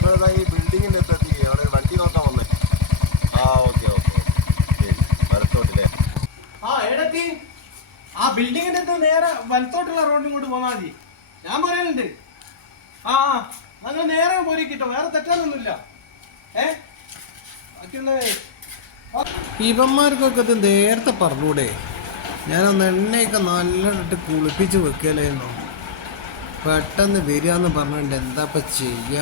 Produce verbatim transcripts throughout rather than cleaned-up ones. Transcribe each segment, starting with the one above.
ഞങ്ങളിതാ ഈ ബിൽഡിങ്ങിന്റെ അടുത്തെത്തി. അവിടെ വണ്ടി നോക്കാൻ വന്നേ. ആ ഓക്കെ ഓക്കെ വലത്തോട്ടില്ലേ? ആ എടത്തി ആ ബിൽഡിങ്ങിന്റെ അടുത്ത് നേരെ വലത്തോട്ടുള്ള റോഡിൽ കൊണ്ട് പോന്നാ മതി. ഞാൻ പറയുന്നുണ്ട്. ആ ആ നിങ്ങൾ നേരെ പോരി കിട്ടോ, വേറെ തെറ്റാനൊന്നുമില്ല. ഏ ഇവന്മാർക്കൊക്കെ ഇത് നേരത്തെ പറഞ്ഞൂടെ? ഞാനൊന്ന് എണ്ണയൊക്കെ നല്ലോണിട്ട് കുളിപ്പിച്ച് വെക്കലായിരുന്നു. പെട്ടെന്ന് വരികയെന്ന് പറഞ്ഞിട്ടുണ്ട്. എന്താ ഇപ്പം ചെയ്യാ?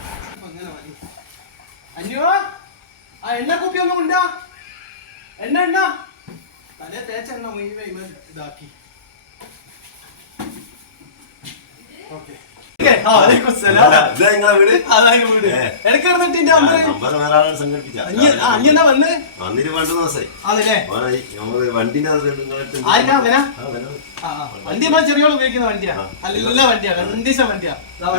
അയ്യോ ആ എണ്ണ കുപ്പി ഒന്നും ഉണ്ടാ? എണ്ണ എണ്ണ തലേ തേച്ച എണ്ണ മുഴുവൻ ഇതാക്കി. ഓക്കെ വണ്ടി ചെറിയോളം ഉപയോഗിക്കുന്ന വണ്ടിയാ. നല്ല വണ്ടിയാ, കണ്ടീഷൻ വണ്ടിയാ.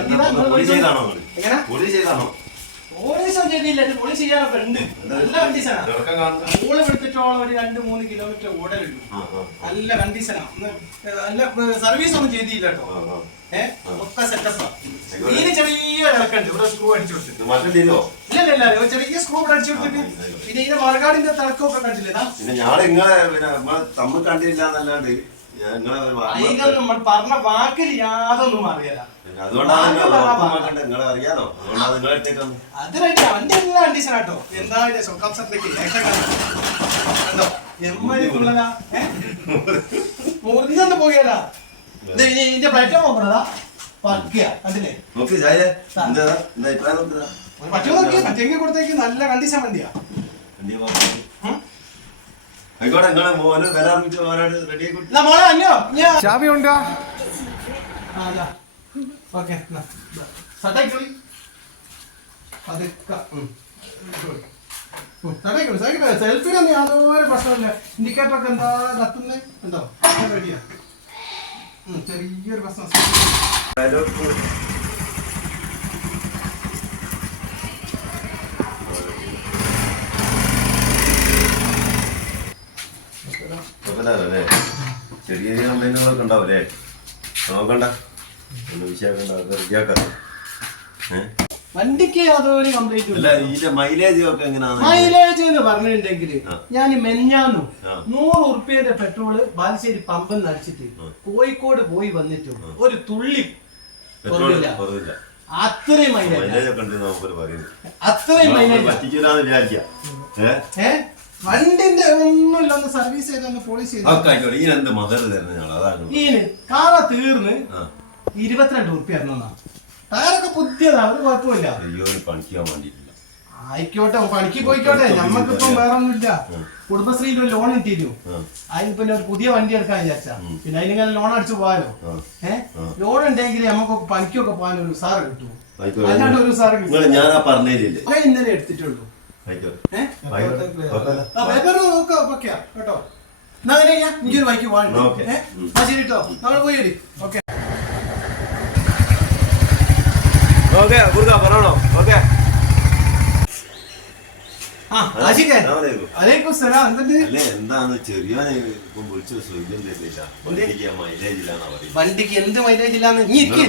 പോലീസോ ചെയ്തില്ല, പോലീസ് ചെയ്യാനൊക്കെ ഉണ്ട്. നല്ല കണ്ടീഷനാ. സ്കൂള് പിടിച്ചിട്ടോളം ഒരു രണ്ട് മൂന്ന് കിലോമീറ്റർ ഓടലുള്ളൂ. നല്ല കണ്ടീഷനാ. നല്ല സർവീസ് ഒന്നും ചെയ്തില്ല കേട്ടോ. ഏഹ് ഒക്കെ സെറ്റപ്പാ. ഇതിന് ചെറിയ ഇളക്കുണ്ട്. ഇവിടെ സ്ക്രൂ അടിച്ചു കൊടുത്തിട്ട് ഇല്ല ഇല്ല ചെറിയ സ്ക്രൂ ഇവിടെ അടിച്ചു കൊടുത്തിട്ട് പിന്നെ ഇതിന്റെ മറുകാടിന്റെ തിളക്കമൊക്കെ കണ്ടില്ലേ? നമ്മൾ പറഞ്ഞ വാക്കിൽ യാതൊന്നും അറിയാല. അത് റെഡി. അവന്റെ എല്ലാ കണ്ടീഷൻ ആട്ടോ. എന്താ സ്വകാംസത്തേക്ക് മുറിഞ്ഞൊന്ന് പോയാലാ. ഇതിന്റെ പ്ലേറ്റോ നോക്കണതാ പക്കിയ കണ്ടില്ലേ? പറ്റോ നോക്കി പറ്റെങ്കിൽ കൊടുത്തേക്ക്. നല്ല കണ്ടീഷൻ വണ്ടിയാ. ചാവി ഉണ്ടോ? സെൽഫിനൊന്നും യാതൊരു പ്രശ്നമില്ല. ഇൻഡിക്കേറ്റർ ഒക്കെ എന്താ കത്തുന്നത് ഉണ്ടോ? റെഡിയാ. ചെറിയൊരു പ്രശ്നം. ചെറിയ ചെറിയ കംപ്ലൈന്റുകളൊക്കെ ഉണ്ടാവൂലേ? നോക്കണ്ട, വണ്ടിക്ക് യാതൊരു കംപ്ലൈന്റ് ഇല്ല. മൈലേജ് ഒക്കെ എങ്ങനെയാണ്? മൈലേജ് എന്ന് പറഞ്ഞിട്ടുണ്ടെങ്കിൽ ഞാൻ മെഞ്ഞാന്നു നൂറ് ഉറുപ്പ്യന്റെ പെട്രോള് ബാലുശ്ശേരി പമ്പിൽ നടിച്ചിട്ട് കോഴിക്കോട് പോയി വന്നിട്ടും ഒരു തുള്ളി അത്രയും മൈലേജ് അത്രയും മൈലേജ്. വണ്ടിന്റെ ഒന്നുമില്ല, ഒന്ന് സർവീസ് ചെയ്തൊന്ന് പോളിഷ് ചെയ്ത് കാറ തീർന്ന് ഇരുപത്തിരണ്ട് ഉറുപ്പ്യ ആയിരുന്നു. ടയറൊക്കെ പുതിയതാ, ഒരു കുഴപ്പമില്ല. ആയിക്കോട്ടെ, പണിക്ക് പോയിക്കോട്ടെ. നമ്മക്കിപ്പം വേറെ ഒന്നുമില്ല. കുടുംബശ്രീയിൽ ഒരു ലോൺ കിട്ടിയിരുന്നു. അതിന് പിന്നെ ഒരു പുതിയ വണ്ടി എടുക്കാൻ വിചാരിച്ചാ. പിന്നെ അതിനിങ്ങനെ ലോൺ അടിച്ചു പോകാലോ. ഏഹ് ലോൺ ഉണ്ടെങ്കിൽ നമുക്ക് പണിക്കൊക്കെ പോകാൻ ഒരു സാറ് കിട്ടുമോ? അല്ലാണ്ട് ഒരു സാറ് കിട്ടും. ഇന്നലെ എടുത്തിട്ടുള്ളൂ. കേട്ടോ എന്നാ അങ്ങനെ എനിക്കൊരു ബൈക്ക് പോകാൻ. ശരി കേട്ടോ, നമ്മൾ പോയി വരും. ഓക്കെ വണ്ടിക്ക് എന്ത് മൈലേജ് ഇല്ലാന്ന്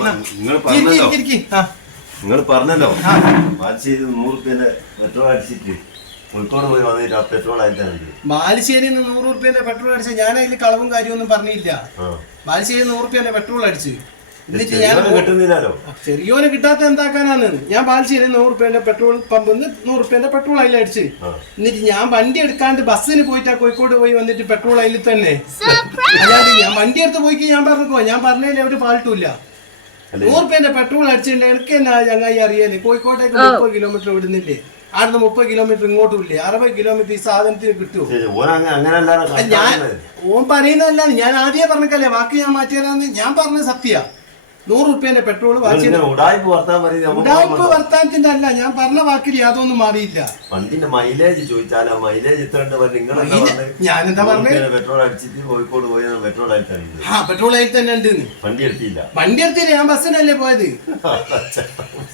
നിങ്ങൾ പറഞ്ഞല്ലോ. ബാലുശ്ശേരി നൂറ് റുപ്യന്റെ പെട്രോൾ അടിച്ചിട്ട് കോഴിക്കോട് പോയി വന്നിട്ട് ആ പെട്രോൾ ആയിട്ടാണ്. ബാലുശ്ശേരി നൂറ് റുപ്യന്റെ പെട്രോൾ അടിച്ച ഞാൻ അതിൽ കളവും കാര്യമൊന്നും പറഞ്ഞില്ല. ബാലുശ്ശേരി നൂറ് റുപ്യന്റെ പെട്രോൾ അടിച്ച് എന്നിട്ട് ഞാൻ കിട്ടുന്നില്ലല്ലോ. ചെറിയോന് കിട്ടാത്ത എന്താക്കാനാണ്? ഞാൻ ബാലുശ്ശേരി നൂറ് റുപ്യന്റെ പെട്രോൾ പമ്പിന്ന് നൂറ് റുപ്യന്റെ പെട്രോൾ അതിൽ അടിച്ച് എന്നിട്ട് ഞാൻ വണ്ടി എടുക്കാണ്ട് ബസ്സിന് പോയിട്ടാ കോഴിക്കോട് പോയി വന്നിട്ട് പെട്രോൾ അതിൽ തന്നെ. അല്ലാണ്ട് ഞാൻ വണ്ടി എടുത്ത് പോയിക്ക് ഞാൻ പറഞ്ഞോ, ഞാൻ പറഞ്ഞതിൽ ഒരു ഫാൾട്ടുമില്ല. നൂറ് റുപ്യന്റെ പെട്രോൾ അടിച്ചിട്ടുണ്ട്. എനിക്ക് എന്നാ ചങ്ങായി അറിയാല്? കോഴിക്കോട്ടേക്ക് മുപ്പത് കിലോമീറ്റർ വിടുന്നില്ലേ? അവിടുന്ന് മുപ്പത് കിലോമീറ്റർ ഇങ്ങോട്ടും ഇല്ലേ? അറുപത് കിലോമീറ്റർ ഈ സാധനത്തിന് കിട്ടുമോ? ഞാൻ ഓൻ പറയുന്നതല്ല, ഞാൻ ആദ്യമേ പറഞ്ഞല്ലേ വാക്ക് ഞാൻ മാറ്റിയാലാന്ന് ഞാൻ പറഞ്ഞ സത്യ. നൂറ് റുപ്യന്റെ പെട്രോൾ ഉടായ്പ വർത്താനത്തിന്റെ അല്ല, ഞാൻ പറഞ്ഞ വാക്കിൽ യാതൊന്നും മാറിയില്ല. വണ്ടിന്റെ മൈലേജ് ചോദിച്ചാലോ, മൈലേജ് ഇത്ര ഞാനെന്താ പറഞ്ഞത്? പെട്രോൾ അടിച്ചിട്ട് കോഴിക്കോട് പോയി പെട്രോൾ ആയിട്ടാണ്. ആ പെട്രോൾ ആയിട്ട് തന്നെ ഉണ്ട്. വണ്ടി എടുത്തില്ല. വണ്ടി എടുത്തില്ല, ഞാൻ ബസ്സിനല്ലേ പോയത്.